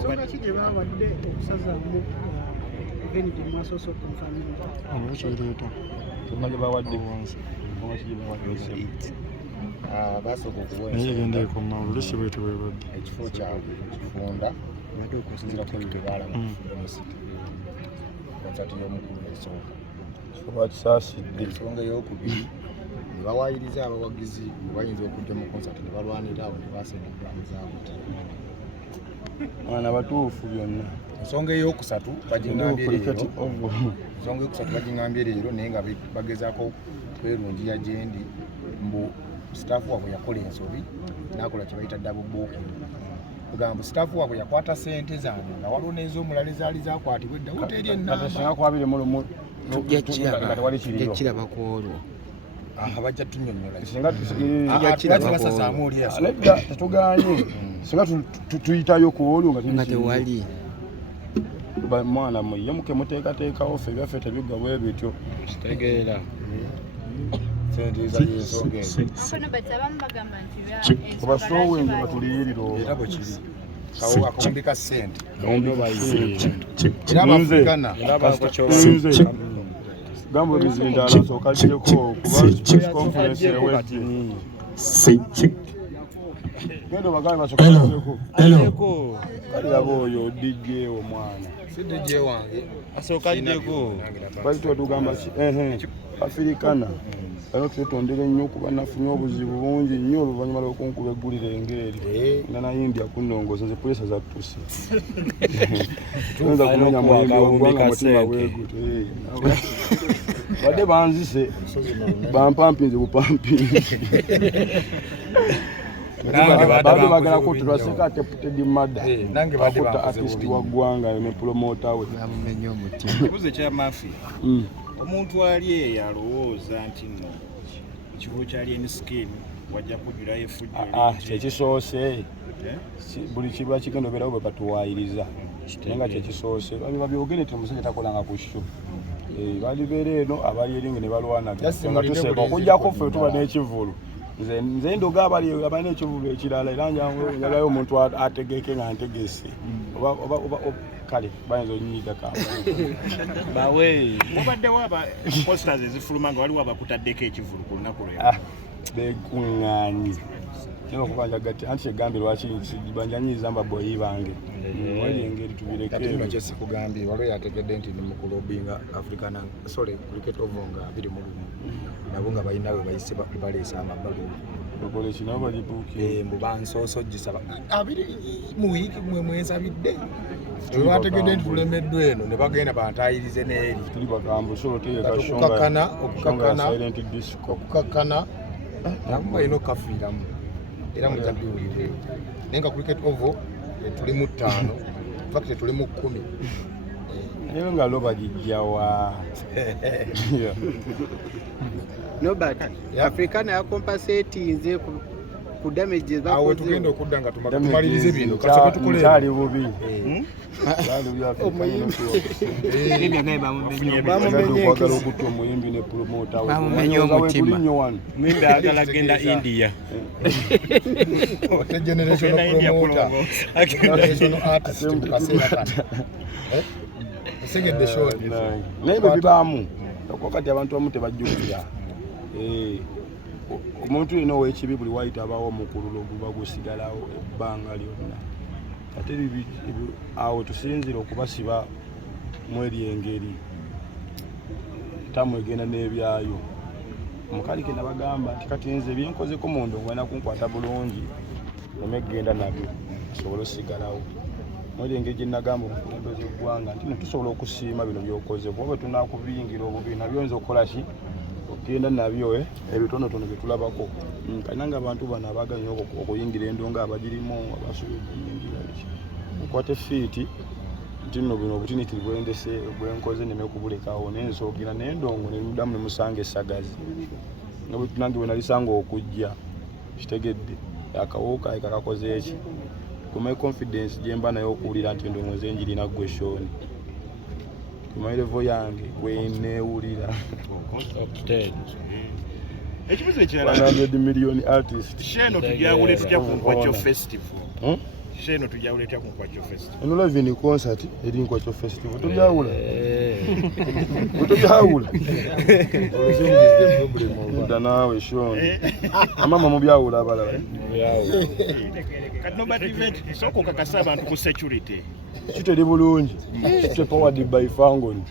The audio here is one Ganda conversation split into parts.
nsonga ki gye baabadde okusazaamu Kennedy Mwasoso ku family? Abakireeta nsonga gye bawadde basooka okuwa naye genda ekoma olusi bwete bwebadde ekifo kyabwe kifunda badde okusinzira ku bye baalaba konsati y'omukulu esooka kifuba kisaasidde. ensonga ey'okubiri ne bawaayiriza abawagizi bwe bayinza okujja mu konsati ne balwanira awo ne baasenya pulaani zaabwe. Abaana batuufu byonna. Ensonga ey'okusatu bagiŋambye leero naye nga bagezaako kwerungiya gye ndi mbu sitaafu waabwe yakola ensobi n'akola kye bayita double booking. Kugamba sitaafu waabwe yakwata ssente zange nga waliwo n'ez'omulala ezaali zaakwatibwa edda woteeri ennamba kiraba ku olwo bajja tunnyonnyola basasaamu oli nedda tetugaanye singa tuyitayo ku olwo nga tewali mwana muye muke muteekateekawo ffe byaffe tebigga bwe bityo kitegeera obasoowenje batuliyirira era bwe kiri akawumbi ka ssente gamba ebizindaala nsooka gyeko kuba conference ewedde genda obagambe basooka gyeko kaliraba oyo DJ omwana si DJ wange asooka gyeko balituwa tugamba Afirikana ano twetondera ennyo kuba nafunye obuzibu bungi nnyo oluvannyuma lw'okunkuba eggulira engeri nga na India kunnongoosa ze pulesa zattuse tuyinza kumenya muyimbi waggwanga mutima bweguto badde banzise bampampinze bupampingi badde bagala kuttulwa seka deputed mada akutta artist wa ggwanga ne promota we bamumenya omutima. Kibuzo kya Mafi omuntu ali eyo alowooza nti nno ekibugo kyali enisikini wajja kujjula efujjo kyekisoose buli kiba kigenda obeerawo bwe batuwaayiriza naye nga kyekisoose babyogere nti omusajja takolanga ku sho balibeera eno abali eringi ne balwanaga nga tuseeka okujjako ffe tuba n'ekivulu nze ndoga abali n'ekivulu ekirala era njagayo omuntu ategeke nga ntegese kale bayinza onyiiga bawe mubaddewo posters ezifuluma nga waliwo abakutaddeko ekivulu ku lunaku lwe bekuŋŋaanyi naye okuba njagati anti kyegambye lwaki banjanyiza mbaboyi bange mweri engeri tubirekeo kyesikugambye waliwo yategedde nti ni mukulobinga African cricket oval nga 21 nabo nga balina we bayise baleesa amabaluwa bakola ekinawo balibuukire mbu bansoosojjisa mu wiiki mwe mwensabidde bategedde nti tulemeddwa eno ne bagenda bantayirize n'eri tuli bagambo so otegeka okukakkana nabo balina okukafiiramu era mutabiwulire naye nga cricket oval tuli mu 5 fakiti tuli mu 10 naye nga lo bagijjawa Nobody Africana yakompensatinze ku damages awo tugenda okudda nga tumalirize bino kasooka tukole nkyali bubi kwagala okutta omuyimbi ne promota bamumenya omutima mwenda agala genda India generation promoter generation artist kaseera kano segedde show naye bwe bibaamu okakati abantu abamu tebajjukira omuntu yenna ow'ekibi buli waayita abaawo omukululo guba gusigalawo ebbanga lyonna ate awo tusinzire okubasiba mweri engeri tamwegenda n'ebyayo omukalike nabagamba nti kati nze byenkozeko munda ngwena kunkwata bulungi nemegenda nabyo asobole osigalawo mweri engeri gye nagamba omukulembeze eggwanga nti tusobola okusiima bino byokoze kuba bwe tunakubiyingira obubi nabyo nza okukola ki okugenda nabyo ebitonotono bye tulabako kalina nga abantu bano abaagala nnyo okuyingira endonga abagirimu abasuubira okuyingira nkwate fiiti nti nno bino obutinitiri bwenkoze neme kubulekawo naye nsookera n'endongo nemuddamu nemusanga essagazi nga bwe tunange bwe nalisanga okujja kitegedde akawuka kakakoze eki kumayi confidence gye mba nayo okuwulira nti endongo nze njirina ggwe shooni kumayirevo yange bweneewulira ekibuzo ekirala 100 million artist sheno tujawule tutya ku Nkwacho festival Sheno tujawuletya ku Nkwacho Festival. eno live ni concert eri Nkwacho Festival tujawula tujawula danawe Sean amama mubyawula abalala Kati nobody event soko kakasa abantu ku security. kiteri bulungi kite powered by Fangon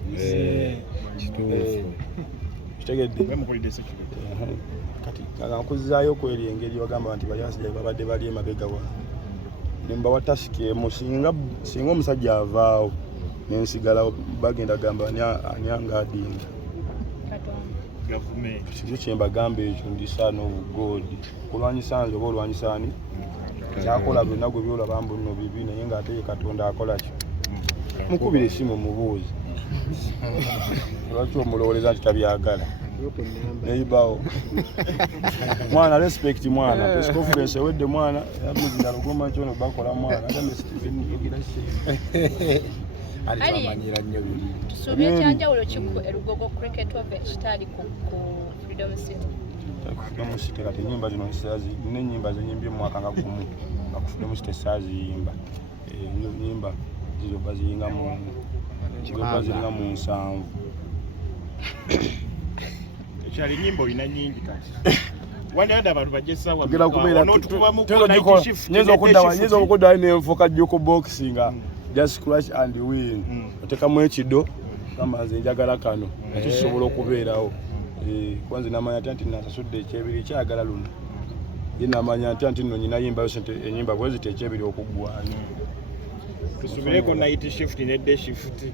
kitegedde Bemukolidde security. kati nkuzaayo kweri engeri bagamba nti bayasija babadde bali emabega wa nimba watasiki emu singa omusajja avaawo nensigala bagenda gamba anyanga adinga kyo kyembagamba ekyo ndisaana obugodi kulwanyisanze oba olwanyisaani kyakola byonna gwe byolaba mbu nno bibi naye ng'ate ye Katonda akola kyo mukubira essimu mubuuzi lwaki omulowooleza nti tabyagala neibawo mwana respect mwana press conference ewedde mwana yamuzira lugoma kyono bakola mwana agambe Stephen yogira se ali amanyira nnyo biri tusuubye ekyanjawulo kiku erugogo cricket oba kitali ku Freedom City Freedom City kati ennyimba zino nsazi n'ennyimba zenyimbye mu mwaka nga gumu nga ku Freedom City saziyimba ennyimba zizo baziyinga mu ziringa mu 7 Ekyali nyimbo ina nyingi kati. Wali ada abantu bajesa wa. Gera kubeera nyenzo okukoda n'enfoka joko boxinga just crash and win otekamu ekido kama nze njagala kano kisobola okubeerawo kwanza namanya nti nasasudde ekyebiri kyagala luno namanya nti nno nyina yimba yosente enyimba bwezi tekyebiri okuggwaani tusubireko night shift ne day shift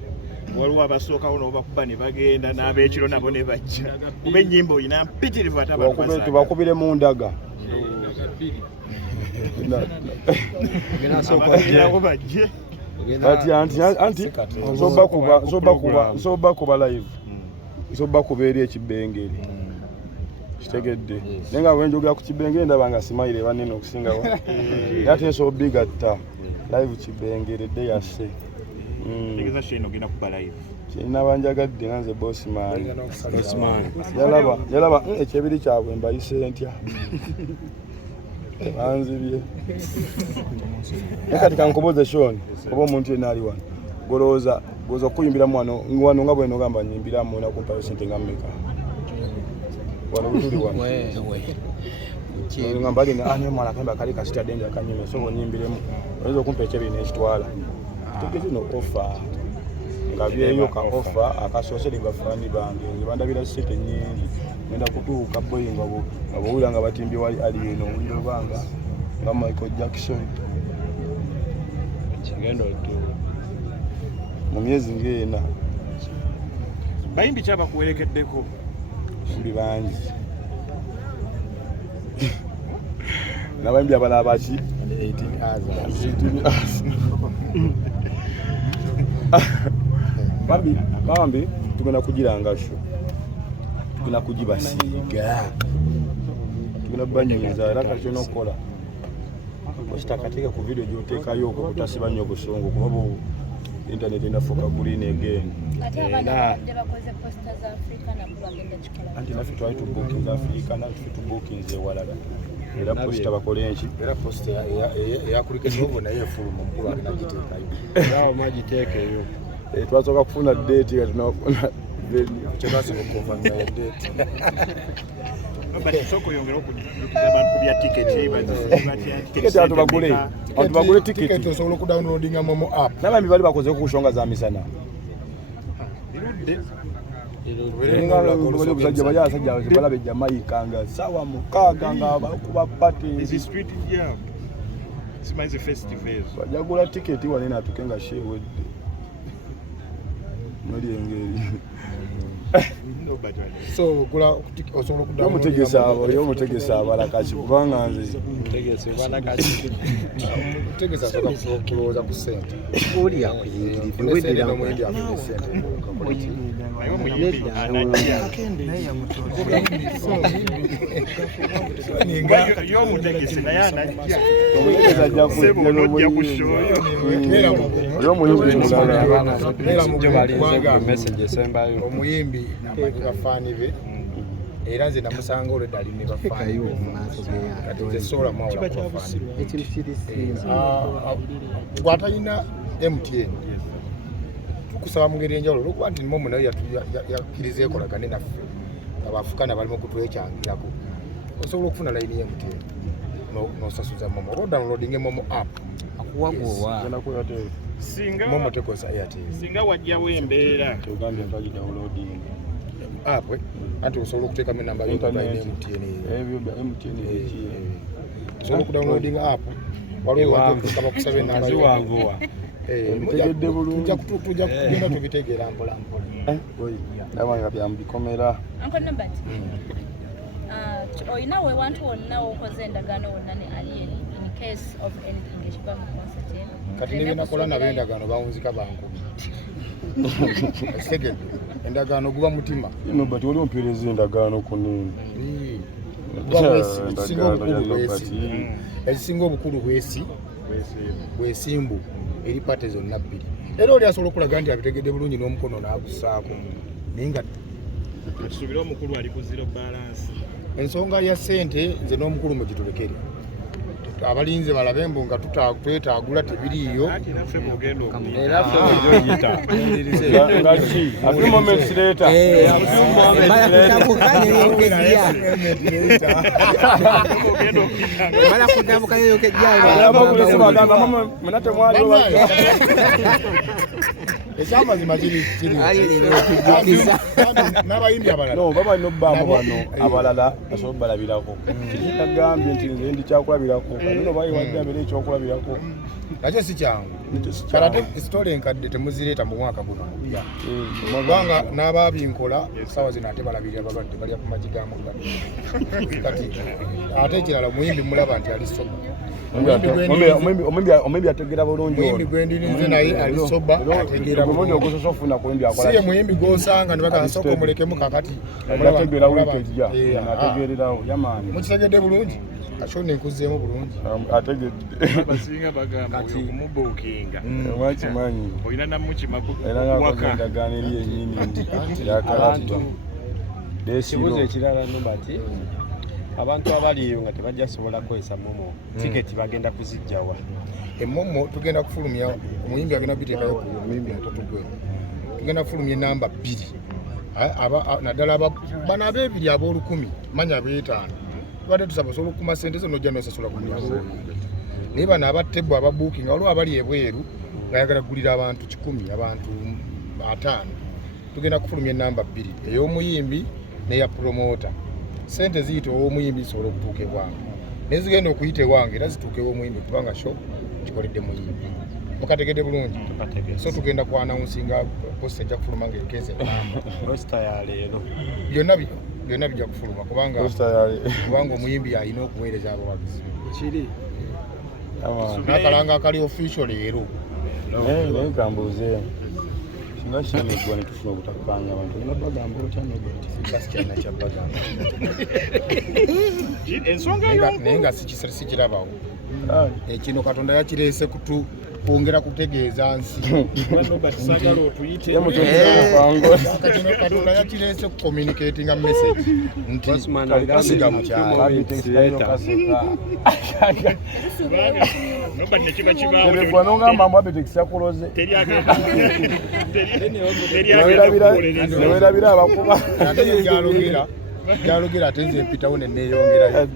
waliwo abasookawo n'obakuba ne bagenda n'ab'ekiro nabo ne bajja kuba ennyimba oyina mpitirivu ate abantu tubakubire mu ndaga abagirawo bajje kati anti nsoba kuba live nsoba kubeera ekibengeri kitegedde naye nga bwenjogera ku kibengeri ndaba nga simayire banene okusingawo ate nsobigatta live kibengeredde yasse tegeza Sheno genda kuba live kina banjagadde nanze boss man yalaba ekyebiri kyabwe mbayise ntya banzibye kati kankoboze Sean oba omuntu yenna ali wano golooza kuyimbiramu wano nga bweno gamba nyimbiramu na kumpayo sente nga mmeka wano butuli wano ngamba ali mwana kamba kali kasita denga kanyume so nyimbiremu oyinza okumpa ekyebiri n'ekitwala tegeze no offer nga byeyo ka offer akasoseri bafani bange bandabira sente nyingi ngenda kutuuka boyinga abawula nga batimbi wali ali eno wiro banga nga Michael Jackson kigendo tu mu myezi ngena bayimbi kyaba kuwerekeddeko ndi bangi nabayimbi abalala baki 18 hours bambi tugenda kugiranga sho tugenda kugibasiiga tugenda banyumiza era kati nokola ositakateeka ku video gyoteekayo okutasiba nnyo obusungu kuba internet enafuuka green again anti naffe twali tubukinza Africa naffe tubukinza ewalala era posita bakole enki era post eyakulikesa ovo naye efuluma omukulu aginagiteekayo awo magiteekeyo twasooka kufuna date nga tunafuna kyetwasooka okukonfamya ya date soko yongera okujukiza abantu ku bya tiketi abantu bagule tiketi osobola okudownloadinga momo app nabambi bali bakoze ku nsonga za misana omusajja bali abasajja balaba ejamaika nga sawa mukaaga nga bakuba pati street jam simanyize festival bajagula tiketi wanene atuke nga shewedde mali engeri so osobola okudownloadinga abalakaki kubanga nze mutegesa asobola kulowooza ku ssente oli akuyingiridde weddira yomutegese naye anajja omuyimbi amanyi bafaani be era nze namusanga olwedda ali ne bafaanyi kati nze sobola mwawula ku bafaanyi bw'atalina MTN tukusaba mu ngeri enjawulo olwokuba nti momo nayo yakkiriza ekolagane naffe abafukana balimu okutwekyangirako osobola okufuna layini ya MTN n'osasuza momo oba downloading momo app momo tekozesa Airtel singa wajjawo embeera tugambye mpagi downloading app anti osobola okuteekamu enamba y'okulayini MTN osobola okudownloading app waliwo wajja bakusaba enamba ziwanguwa mutegedde bulungi tujja kugenda tubitegeera mpola nabanga byamubikomera Uncle Norbert. Oyina weewantu wonna w'okoze endagaano wonna ne Alien in case of anything ekiva mu concert eno. kati nebinakola nabo endagaano bawunzika bankubi ekitegedde endagaano guba mutima Norbert wali ompeereza endagaano ku nini ekisinga obukulu bwesimbu eri pate zonna bbiri era oli asobola okulaga nti abitegedde bulungi n'omukono n'agussaako naye nga tusuubire omukulu ali ku zero balance ensonga ya ssente nze n'omukulu mwe gitulekere abalinze balabe mbu nga twetaagula tebiriiyo era moments later ekyamazima kiri n'abayimbi abalala baba nobbamu bano abalala asobola balabirako kitagambye nti nze ndi kyakulabirako kanino bayiwadde abeera ekyokulabirako nakyo si kyangu kale ate sitole enkadde temuzireeta mu mwaka guno kubanga n'abaabinkola sawa zino ate balabirira balwadde balya ku magi ga mugga kati ate ekirala omuyimbi mulaba nti ali soba omuyimbi ategeera bulungi omuyimbi gwendirinze naye ali soba ategeera bulungi ogusosofuna ku yimbi akola siye muyimbi gw'osanga ne bagamba sooka omulekemu kakati ategeera wikejja ategeererawo yamaani mukitegedde bulungi akyo nenkuzzeemu bulungi ategedde abasinga bagamba oyo okumubuukinga mwakimanyi olina namukima era ngakoze endagaano eri yennyini yakalatu ekibuzo ekirala Norbert abantu abaliyo nga tebajja sobola kukozesa momo tiketi bagenda kuzijjawa emmomo tugenda kufulumya omuyimbi agenda biteekayo ku muyimbi atatugwe tugenda kufulumya enamba 2 naddala bano ab'ebiri ab'olukumi manya ab'etaano tubadde tusaba osobola okukuma ssente zo nojja nosasula ku mulyango naye bano abattebwa ababuukinga waliwo abali ebweru ng'ayagala kugulira abantu 100 abantu 5 tugenda kufulumya enamba 2 ey'omuyimbi n'eya promota ssente ziyita ow'omuyimbi zisobola okutuuka ewange naye zigenda okuyita ewange era zituuka ew'omuyimbi kubanga sho kikoledde muyimbi mukategedde bulungi so tugenda kwanawunsinga posta ejja kufuluma ngaekeeza enamba rosta ya leero byonna bijja kufuluma kubanga omuyimbi alina okuweereza abawagizi kiri nakalanga akali official leero naye kambuuze singa kinyamigwa netufuna obutakubanga abantu olina bagamba otya Norbert kasi kyalina kyabbagamba ensonga naye nga sikirabawo kino katonda yakireese kwongera kutegeeza nsi sagala otuyite kino katonda yakireese kucommunicatinga message nti asiga mukyala Norbert nekiba kibaawo gwa nogamba mbu abetekisi yakuloze newerabira abakuba ate gyalogera ate nze mpitawo neneeyongerayo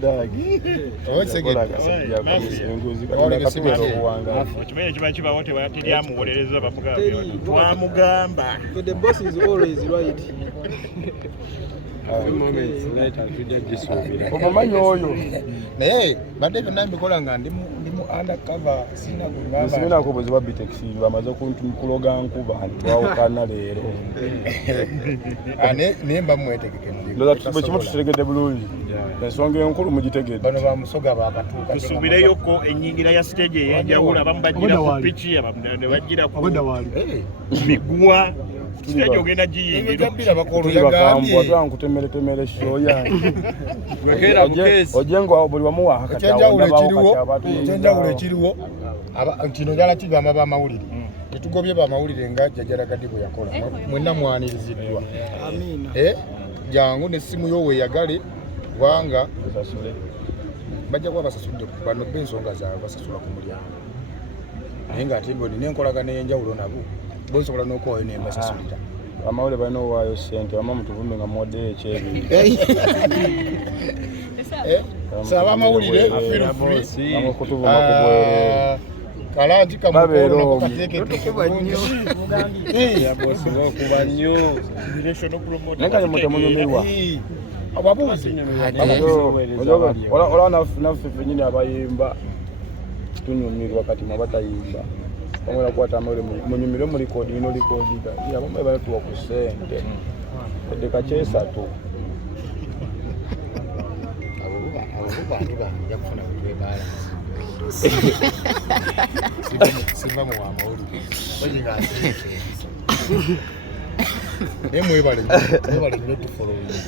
okimanyi kiba kibaawo teryamuwolereza bamuga twamugamba the boss is always right. omumanyi oyo naye badde byonna mbikola nga ndi mu undercover sinako bwezi bwa bitekisi bamaze kuloga nkuba twawukana leero naye mba mwetegeke bwekimu tukitegedde bulungi ensonga enkulu mugitegedde bano bamusoga bakatuuka tusuubireyoko ennyingira ya stage ey'enjawulo abamu bajjira ku piki ne bajjira ku miguwa stage ogenda giyingira nkutemeretemere shoya ojenga buli wamu ekyenjawulo ekiriwo kino njala kigamba bamawulire tetugobye bamawulire nga jjajjalagaddi bwe yakola mwenna mwaniriziddwa jangu n'essimu yo weeyagale kubanga Basasule. bajja kuba basasudde bano b'ensonga zaabwe basasula ku mulyango naye ng'ate bo nina enkolagana ey'enjawulo nabo bo nsobola n'okuwayo ne mbasasulira Amawule balina owaayo ssente wama mutuvume nga muwaddeyo ekyebiri. saba amawulire Kutuvuma ku bwereere. kalanti kamukono kateeke okuba nnyo Naye kale mutemunyumirwa. ababuuzi Olaba naffe ffennyini abayimba tunyumirwa kati mwe batayimba. Bamwera kukwata amawule munyumire mu likoodi ino likoodiga. Abamu balatuwa ku ssente. Edde kakyesatu. abo bantu banja kufuna bwebala siva mu wamawulire olinga naye mwebale nnyo tufolowinga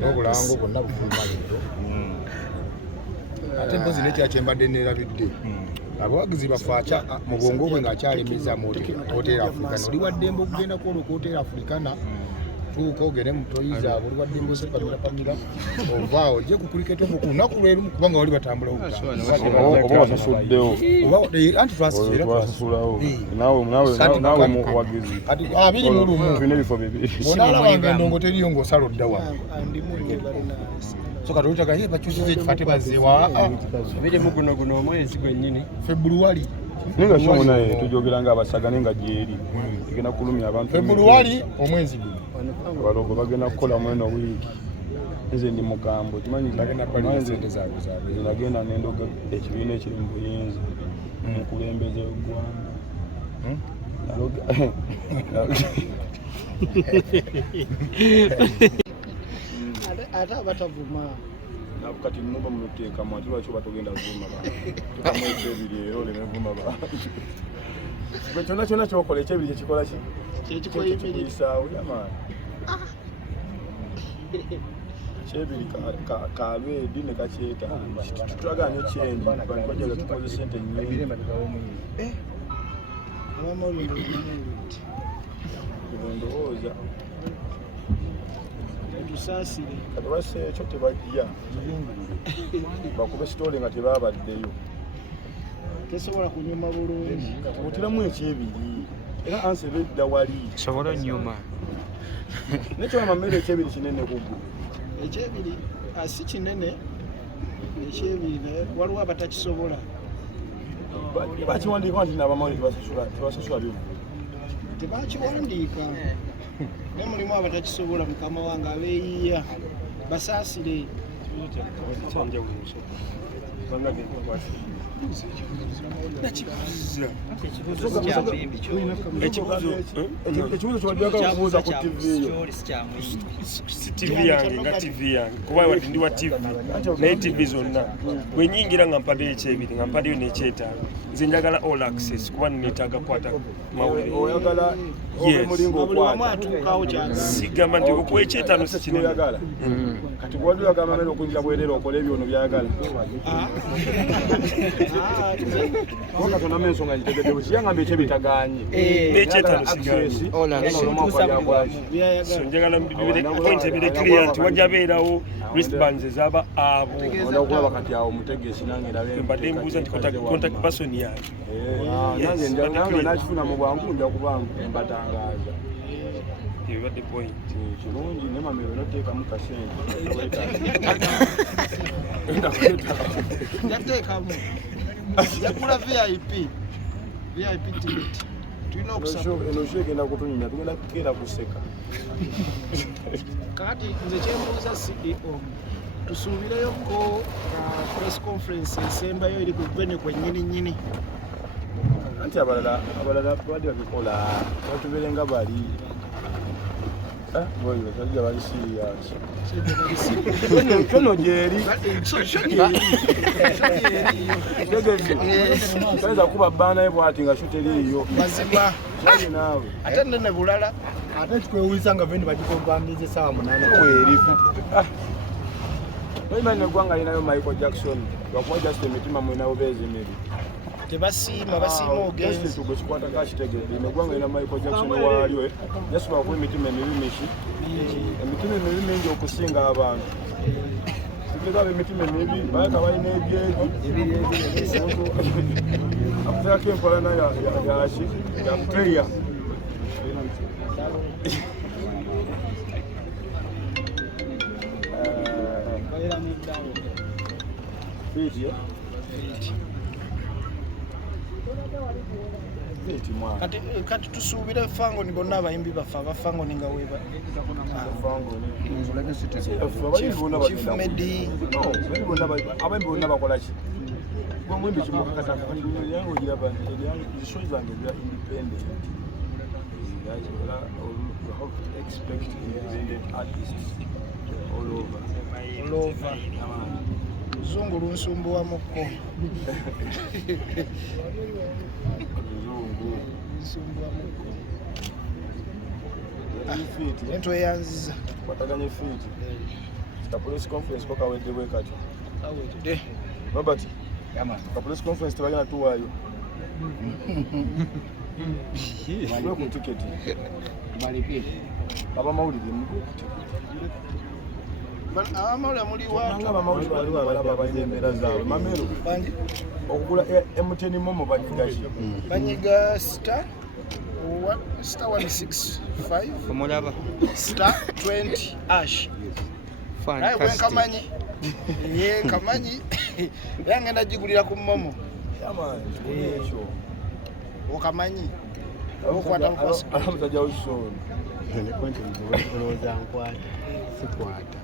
n'obulango bwonna bufuluma leero ate mpozi nekyakyembadde neerabidde abawagizi bafe mu bwongo bwe ng'akyalimiza mu hoteri africana oli waddembe okugenda kwolwo ku hoteri africana tuuka ogende mu toyiza abo oli waddembe osepamirapamira ovaawo ojje ku kuriketi omu ku lunaku lwerumu kubanga wali batambula Oba wasasuddewo. anti Twasasulawo. Naawe muwagizi. kati 21 Tulina ebifo bibiri. bonaalabanga endongo teriyo ng'osala oddawa Andimunye balina so kati olutaga ye bakyusiza ekifo ate bazzewa birimu guno omwezi gwennyini februwali Ninga shomu naye tujogera nga abasagane nga gyeri. Igenda kulumya abantu. februwali omwezi guno Abalogo bagenda kukola mweno wiiki. Nze ndi mukambwe kimanyi bagenda balina sente zaabwe zaabwe nagenda nendoga ekibiina ekiri mu buyinza mukulembeze w'eggwanga. ate abatavuma Kati muba muteekamu ate lwaki oba togenda vuma bantu. Tukamu ekyebiri era oleme vuma bantu. Gwe kyonna kyokola ekyebiri kyekikola ki? Kyekikuyisaawo yamaani. Ekyebiri kabeedi ne kakyetaaga. Tutwagala nnyo kyenyi bantu bajjaga tukoze ssente nnyingi. abamawulire Ndowooza tusaasire kati basse ekyo tebajja bakube sitole nga tebaabaddeyo. tesobola kunyuma bulungi Kati mutiramu ekyebiri era ansebe edda wali. sobola onyuma Nekyolama mmere ekyebiri kinene kugwo. ekyebiri si kinene ekyebiri naye waliwo abatakisobola Bakiwandiika nti n'abamawulire tebasasula bivu. tebakiwandiika ne mulimu abatakisobola mukama wange abeeyiya basaasire Ekibuuzo ky'oddako okubuuza ku TV yo. si TV yange nga TV yange kuba wadde ndi wa TV naye TV zonna bwe nyingira nga mpaddeyo ekyebiri nga mpaddeyo n'ekyetaaga nze njagala all access kuba neetaaga kwata mawulire. Oyagala omulingo buli wamu okwata. atuukaawo kyagala sigamba nti okuwa ekyetaano si kinene. Oyagala. Kati bw'odde oyagala amamere okuyingira bwereere okole ebyo ono byayagala. Wakatondamu ensonga ngitegedde bwe kiyangamba ekyebitagaanye. N'ekyetaano sigaanye. So njagala point ebire clear nti wajja beerawo wristbands ezaba abo. Onda okulaba kati awo mutegeesi nange ndabe. Mbadde mbuuza nti contact person yange. Nange nakifuna mu bwangu nja kuba mbatangaaza. Ebadde point. Kirungi ne mamero noteekamu kasente. yateekamu yakula vip ticket tulina okusaba Eno show egenda kutunyumya tugenda kukeera kuseka. kakati nze kyembuuza CEO tusuubireyoko press conference esembayo eri ku bene kwennyini Anti abalala badde babikola batubeere nga bali. Boyo tajja bali serious. Kyono gyeri. Kayinza kuba bbaana ye bw'ati nga sho teriiyo. mazima Kyali naawe. ate nene bulala ate kikwewuliza nga vendi bagikompamiza essaawa 8 Werifu. Oyimanyi eggwanga linayo Michael Jackson. Lwakuba just emitima mwinawo beezimiri. tebasiima ogenzi tugekikwata kakitegedde emegwanga ina Michael Jackson waliwe yasobola kuba emitima emibi miki emitima emibi mingi okusinga abantu tugezaba emitima emibi bayaka balina ebyeji akuteako empalana yaki ya player kati tusuubire Fangoni bonna abayimbi baffe abafangoni nga weba Chief Medi abayimbi bonna bakolaki omwimbi kimukakatayange ogiraba show zange zira independent you have to expect independent artists all over Zungu lunsumbuwamukko entweyanziza kwataganye feet ka police conference ko kawedde bwe kati Robert ka police conference tebagenda tuwaayo mwe ku ticket balipye abamawulire abamawulire muli watu abamawulire baliwo abalaba abalina embeera zaabwe mamero okugula MTN momo banyigaki banyiga star 165 omulaba star 20 ash naye bwenkamanyi ye nkamanyi era ngenda gigulira ku momo ekyo okamanyi okwata mukwasi amusajja usoni olowooza nkwata sikwata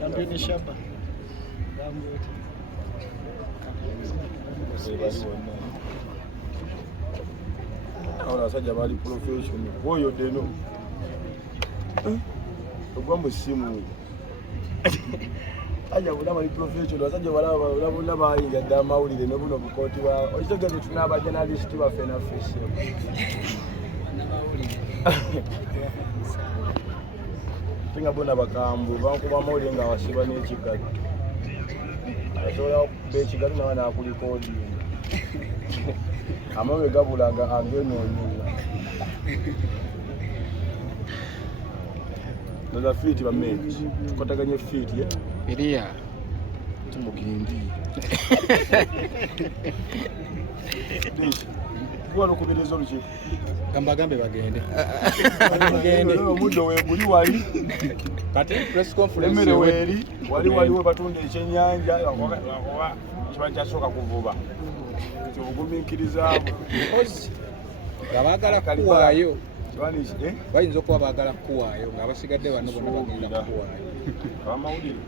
champion shaba awona abasajja bali professional oyo deno ogwa musimu aja bulama li professional abasajja balaba bayinga dda amawulire nobuno bukooti bwa okitegeze tunaba journalist baffe naffe tinga bona bakambwe bankuba amawulire nga wasiba n'ekigali asobola okuba ekigali nawe nakulikoodi amawe gabulaga agenoonyeza naza fiiti bamenti tukwataganye fiiti eriya tumugendi kuwala okubiriza olukiiko gambagambe bagende omuddo weguli wali kati press conference emmere weeri waliwo batunda ekyennyanja kiba kyasooka kuvuba kyobugumiikirizaabo nga baagala kukuwaayo kiwaniki bayinza okuba baagala kukuwaayo ng'abasigadde bano bonna bagenda kukuwaayo abamawulire